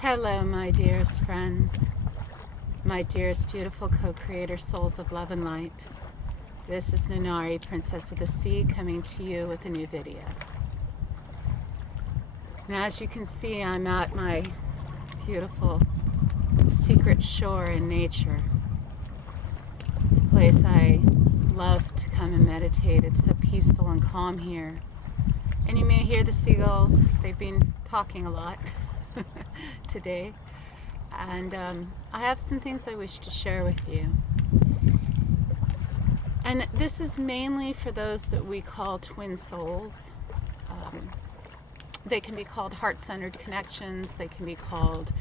Hello, my dearest friends, my dearest beautiful co-creator souls of love and light. This is Nanari, Princess of the Sea, coming to you with a new video. Now, as you can see, I'm at my beautiful secret shore in nature. It's a place I love to come and meditate. It's so peaceful and calm here. And you may hear the seagulls. They've been talking a lot today. And I have some things I wish to share with you. And this is mainly for those that we call twin souls. They can be called heart-centered connections. They can be called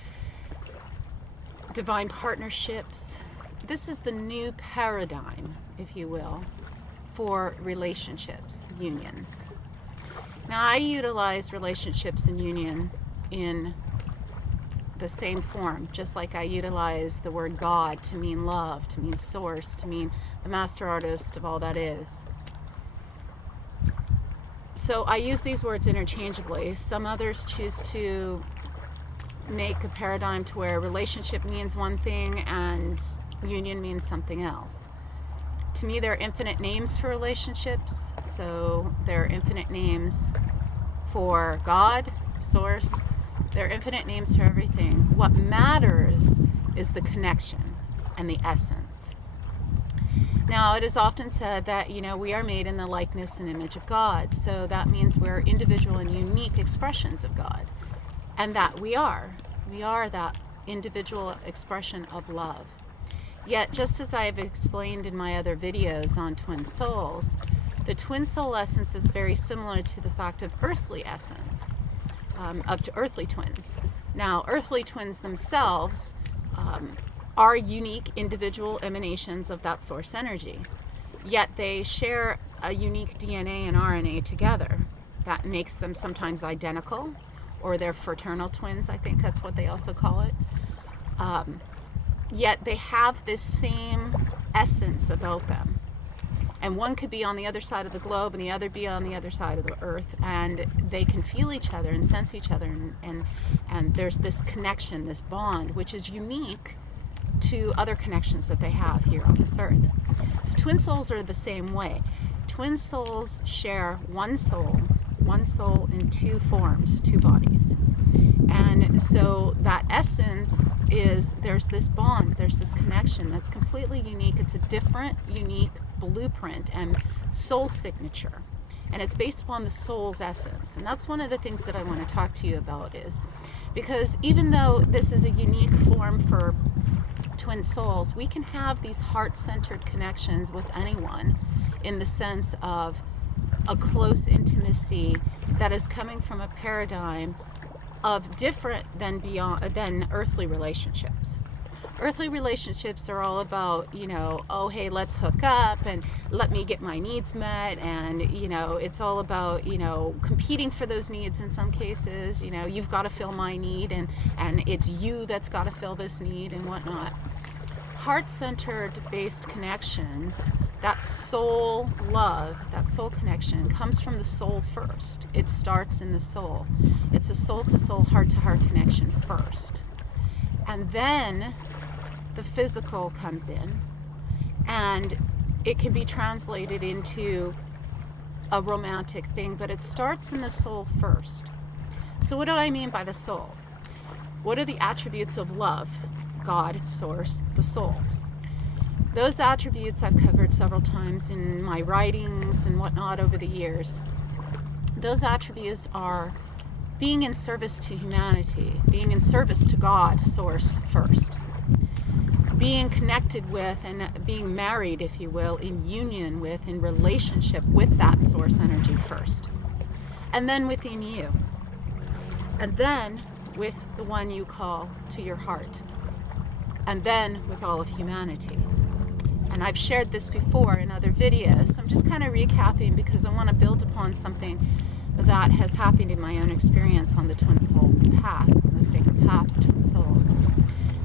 divine partnerships. This is the new paradigm, if you will, for relationships, unions. Now, I utilize relationships and union in the same form, just like I utilize the word God to mean love, to mean source, to mean the master artist of all that is. So I use these words interchangeably. Some others choose to make a paradigm to where relationship means one thing and union means something else. To me, there are infinite names for relationships. So there are infinite names for God, source. There are infinite names for everything. What matters is the connection and the essence. Now, it is often said that, we are made in the likeness and image of God. So that means we're individual and unique expressions of God. And that we are. We are that individual expression of love. Yet, just as I have explained in my other videos on twin souls, the twin soul essence is very similar to the fact of earthly essence, to earthly twins. Now, earthly twins themselves are unique individual emanations of that source energy. Yet they share a unique DNA and RNA together. That makes them sometimes identical, or they're fraternal twins, I think that's what they also call it. Yet they have this same essence about them. And one could be on the other side of the globe and the other be on the other side of the earth, and they can feel each other and sense each other, and there's this connection, this bond, which is unique to other connections that they have here on this earth. So twin souls are the same way. Twin souls share one soul in two forms, two bodies. And so that essence is, there's this bond, there's this connection that's completely unique. It's a different, unique blueprint and soul signature. And it's based upon the soul's essence. And that's one of the things that I want to talk to you about, is because even though this is a unique form for twin souls, we can have these heart-centered connections with anyone in the sense of a close intimacy that is coming from a paradigm of different than earthly relationships. Earthly relationships are all about, oh, hey, let's hook up and let me get my needs met. And, it's all about, competing for those needs in some cases. You've got to fill my need, and it's you that's got to fill this need and whatnot. Heart-centered based connections, that soul love, that soul connection comes from the soul first. It starts in the soul. It's a soul-to-soul, heart-to-heart connection first. And then the physical comes in, and it can be translated into a romantic thing, but it starts in the soul first. So what do I mean by the soul? What are the attributes of love? God, source, the soul. Those attributes I've covered several times in my writings and whatnot over the years. Those attributes are being in service to humanity, being in service to God, source first, being connected with and being married, if you will, in union with, in relationship with that source energy first, and then within you, and then with the one you call to your heart, and then with all of humanity. And I've shared this before in other videos, so I'm just kind of recapping because I want to build upon something that has happened in my own experience on the twin soul path, the sacred path of twin souls.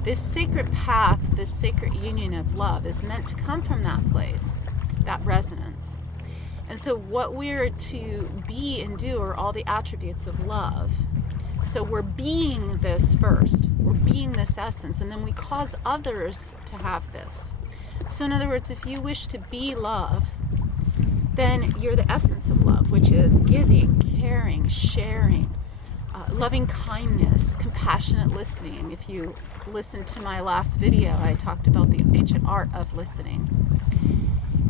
This sacred path, this sacred union of love is meant to come from that place, that resonance. And so what we're to be and do are all the attributes of love. So we're being this first. We're being this essence, and then we cause others to have this. So in other words, if you wish to be love, then you're the essence of love, which is giving, caring, sharing, loving kindness, compassionate listening. If you listened to my last video, I talked about the ancient art of listening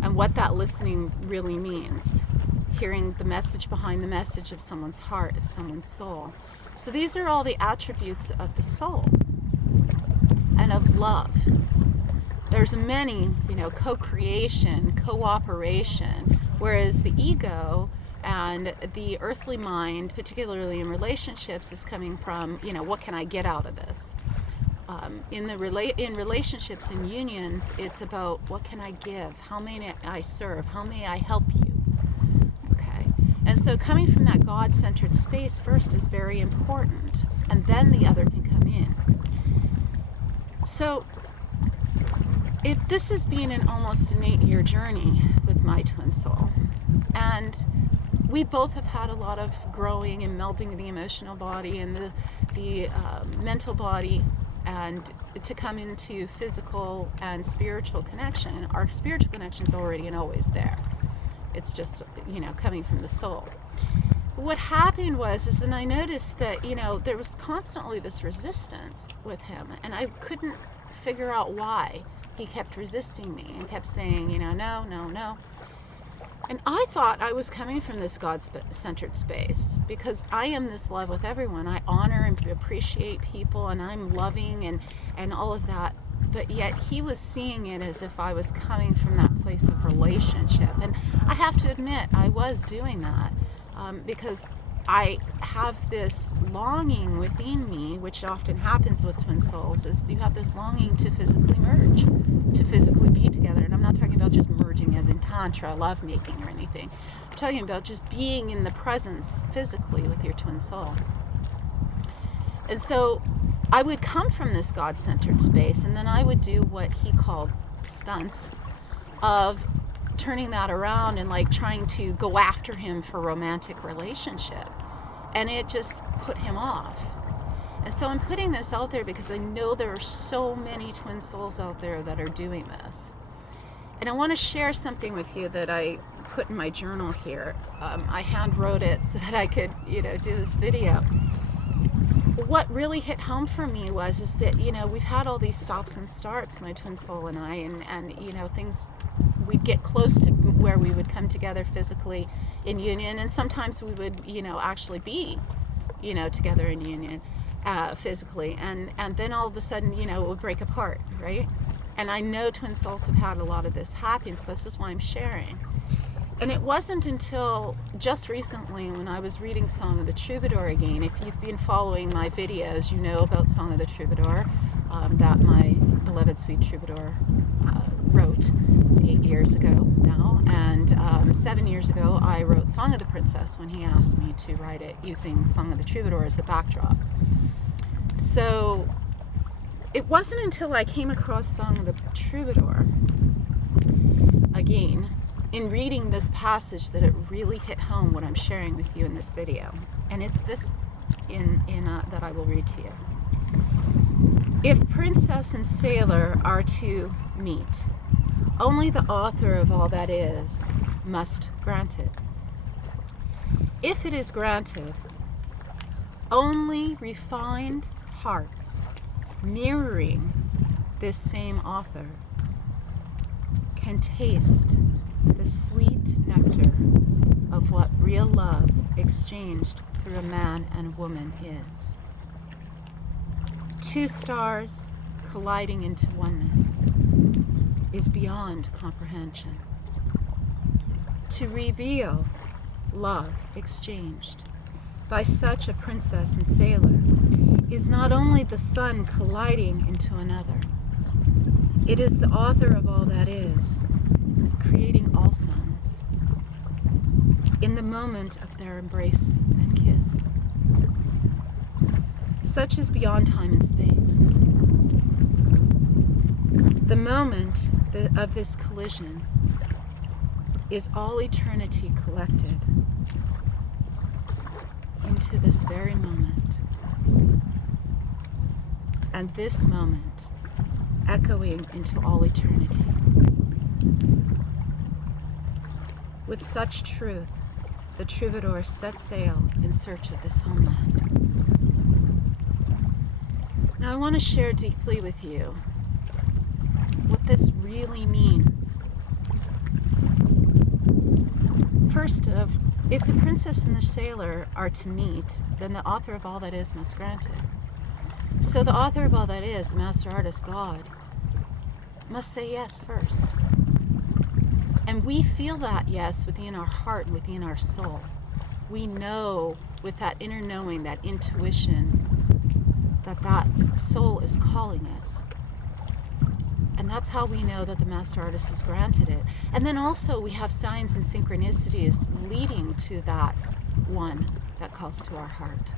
and what that listening really means. Hearing the message behind the message of someone's heart, of someone's soul. So these are all the attributes of the soul and of love. There's many, co-creation, cooperation, whereas the ego and the earthly mind, particularly in relationships, is coming from, what can I get out of this? In relationships and unions, it's about what can I give? How may I serve? How may I help you? Okay. And so coming from that God-centered space first is very important, and then the other can come in. So this has been almost an 8-year journey with my twin soul, and we both have had a lot of growing and melding of the emotional body and the mental body, and to come into physical and spiritual connection. Our spiritual connection is already and always there. It's just, coming from the soul. What happened was that I noticed that, there was constantly this resistance with him, and I couldn't figure out why he kept resisting me and kept saying, no, no, no. And I thought I was coming from this God-centered space because I am this love with everyone. I honor and appreciate people, and I'm loving and all of that. But yet he was seeing it as if I was coming from that place of relationship. And I have to admit, I was doing that because I have this longing within me, which often happens with twin souls, is you have this longing to physically merge, to physically be together. And I'm not talking about just merging as in tantra, lovemaking or anything. I'm talking about just being in the presence physically with your twin soul. And so I would come from this God-centered space, and then I would do what he called stunts of turning that around and trying to go after him for romantic relationship, and it just put him off. And so I'm putting this out there because I know there are so many twin souls out there that are doing this, and I want to share something with you that I put in my journal here. I hand wrote it so that I could do this video. What really hit home for me is that we've had all these stops and starts, my twin soul and I, and things, we'd get close to where we would come together physically in union, and sometimes we would actually be together in union physically, and then all of a sudden it would break apart, right? And I know twin souls have had a lot of this happen, so this is why I'm sharing. And it wasn't until just recently when I was reading Song of the Troubadour again. If you've been following my videos, you know about Song of the Troubadour that my beloved sweet troubadour wrote 8 years ago now. And 7 years ago, I wrote Song of the Princess when he asked me to write it using Song of the Troubadour as the backdrop. So it wasn't until I came across Song of the Troubadour again in reading this passage that it really hit home what I'm sharing with you in this video. And it's this that I will read to you. If princess and sailor are to meet, only the author of all that is must grant it. If it is granted, only refined hearts mirroring this same author can taste the sweet nectar of what real love exchanged through a man and woman is. Two stars colliding into oneness is beyond comprehension. To reveal love exchanged by such a princess and sailor is not only the sun colliding into another, it is the author of all that is, creating all suns, in the moment of their embrace and kiss. Such is beyond time and space. The moment of this collision is all eternity collected into this very moment. and this moment echoing into all eternity. With such truth, the troubadour set sail in search of this homeland. Now I want to share deeply with you what this really means. First of, if the princess and the sailor are to meet, then the author of all that is must grant it. So the author of all that is, the master artist, God, must say yes first. And we feel that yes within our heart and within our soul. We know with that inner knowing, that intuition, that soul is calling us. And that's how we know that the master artist has granted it. And then also we have signs and synchronicities leading to that one that calls to our heart.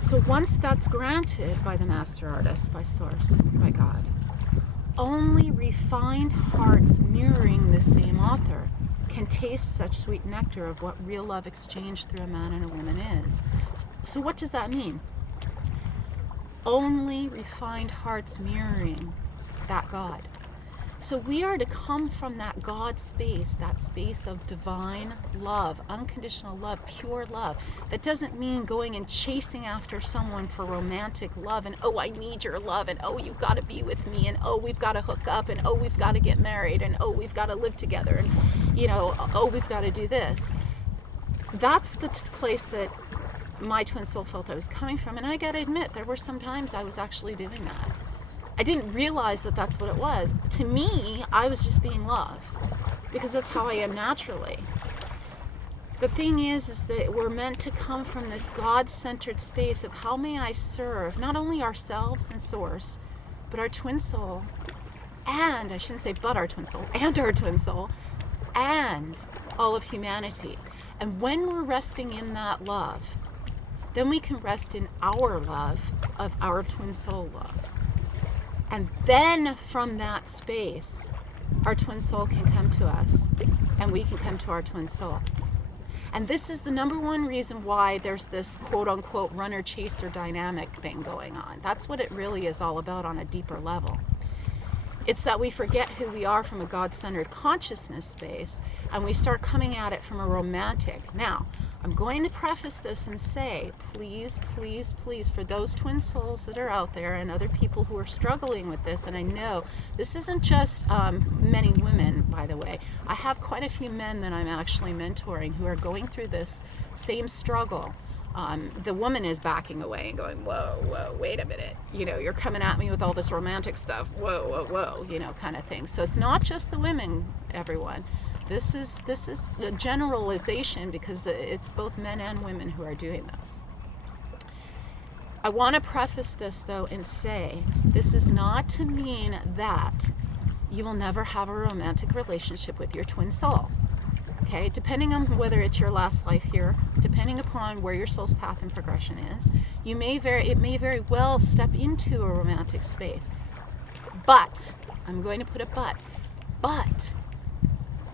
So once that's granted by the master artist, by Source, by God, only refined hearts mirroring the same author can taste such sweet nectar of what real love exchanged through a man and a woman is. So what does that mean? Only refined hearts mirroring that God. So we are to come from that God space, that space of divine love, unconditional love, pure love. That doesn't mean going and chasing after someone for romantic love and, oh, I need your love, and oh, you've got to be with me, and oh, we've got to hook up, and oh, we've got to get married, and oh, we've got to live together, and oh, we've got to do this. That's the place that my twin soul felt I was coming from, and I got to admit, there were some times I was actually doing that. I didn't realize that that's what it was. To me, I was just being love, because that's how I am naturally. The thing is that we're meant to come from this God-centered space of how may I serve not only ourselves and Source, but our twin soul, and I shouldn't say but our twin soul, and our twin soul, and all of humanity. And when we're resting in that love, then we can rest in our love of our twin soul love. And then from that space, our twin soul can come to us, and we can come to our twin soul. And this is the number one reason why there's this quote-unquote runner-chaser dynamic thing going on. That's what it really is all about on a deeper level. It's that we forget who we are from a God-centered consciousness space, and we start coming at it from a romantic. Now, I'm going to preface this and say, please, please, please, for those twin souls that are out there and other people who are struggling with this, and I know this isn't just many women, by the way. I have quite a few men that I'm actually mentoring who are going through this same struggle. The woman is backing away and going, whoa, wait a minute. You're coming at me with all this romantic stuff. Whoa, kind of thing. So it's not just the women, everyone. This is a generalization because it's both men and women who are doing this. I want to preface this, though, and say this is not to mean that you will never have a romantic relationship with your twin soul. Okay, depending on whether it's your last life here, depending upon where your soul's path and progression is, it may very well step into a romantic space. But, I'm going to put a but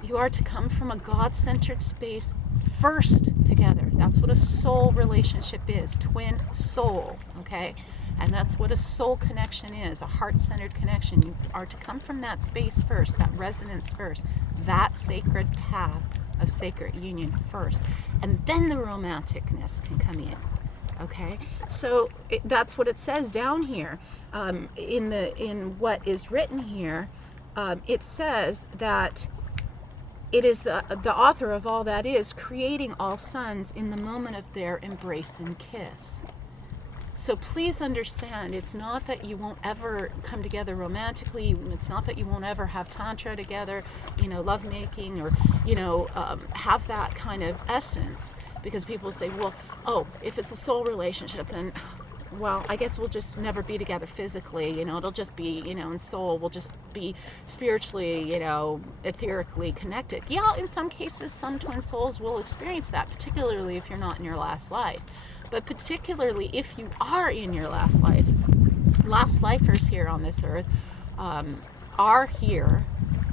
you are to come from a God-centered space first together. That's what a soul relationship is, twin soul, okay? And that's what a soul connection is, a heart-centered connection. You are to come from that space first, that resonance first, that sacred path of sacred union first. And then the romanticness can come in, okay? So that's what it says down here. In what is written here, it says that it is the author of all that is creating all sons in the moment of their embrace and kiss. So please understand, it's not that you won't ever come together romantically. It's not that you won't ever have tantra together, lovemaking, or, have that kind of essence. Because people say, well, if it's a soul relationship, then, well, I guess we'll just never be together physically. It'll just be, in soul, we'll just be spiritually, etherically connected. Yeah, in some cases, some twin souls will experience that, particularly if you're not in your last life. But particularly if you are in your last life, last lifers here on this earth are here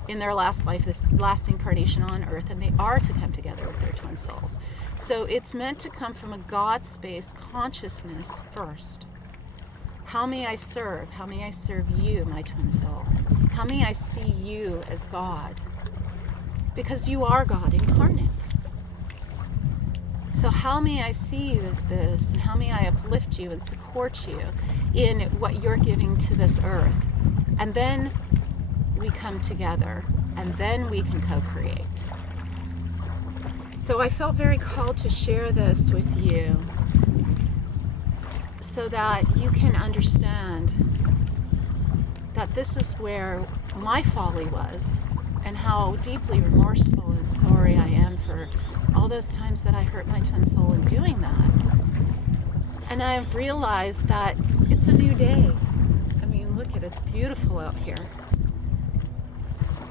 in their last life, this last incarnation on earth, and they are to come together with their twin souls. So it's meant to come from a God space consciousness first. How may I serve? How may I serve you, my twin soul? How may I see you as God? Because you are God incarnate. So how may I see you as this, and how may I uplift you and support you in what you're giving to this earth? And then we come together, and then we can co-create. So I felt very called to share this with you so that you can understand that this is where my folly was, and how deeply remorseful and sorry I am for all those times that I hurt my twin soul in doing that. And I've realized that it's a new day. I mean, look at it, it's beautiful out here.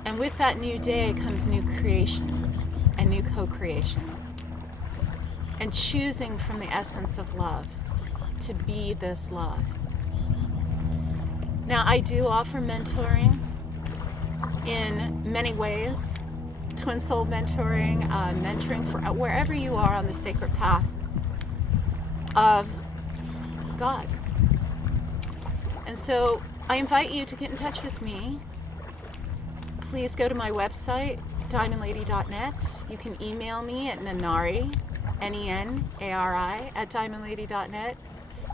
And with that new day comes new creations and new co-creations. And choosing from the essence of love to be this love. Now, I do offer mentoring in many ways. Twin soul mentoring, mentoring for wherever you are on the sacred path of God. And so I invite you to get in touch with me. Please go to my website, diamondlady.net. You can email me at Nenari, Nenari, @diamondlady.net.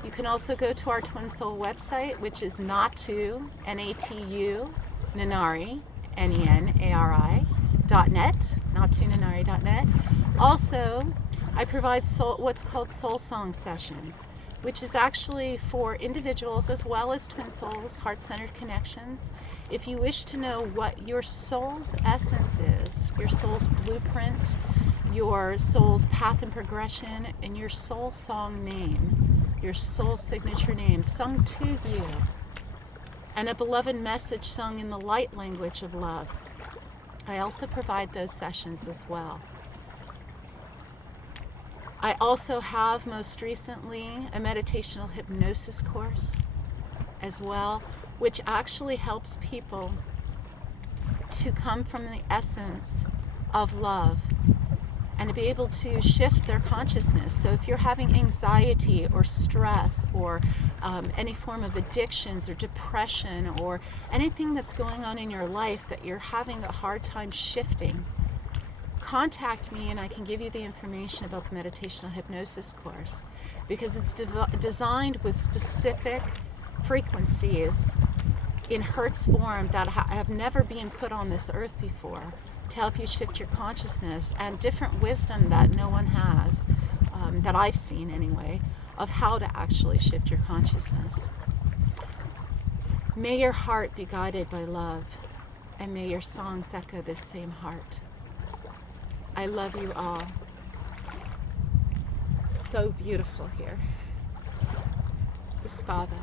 You can also go to our Twin Soul website, which is Natu, Natu, Nenari, Nenari.net, natunenari.net. Also, I provide what's called soul song sessions, which is actually for individuals as well as twin souls, heart-centered connections. If you wish to know what your soul's essence is, your soul's blueprint, your soul's path and progression, and your soul song name, your soul signature name, sung to you, and a beloved message sung in the light language of love, I also provide those sessions as well. I also have most recently a meditational hypnosis course as well, which actually helps people to come from the essence of love and to be able to shift their consciousness. So if you're having anxiety or stress or any form of addictions or depression or anything that's going on in your life that you're having a hard time shifting, contact me and I can give you the information about the meditational hypnosis course, because it's designed with specific frequencies in Hertz form that have never been put on this earth before, to help you shift your consciousness, and different wisdom that no one has, that I've seen anyway, of how to actually shift your consciousness. May your heart be guided by love, and may your songs echo this same heart. I love you all. It's so beautiful here. Espada.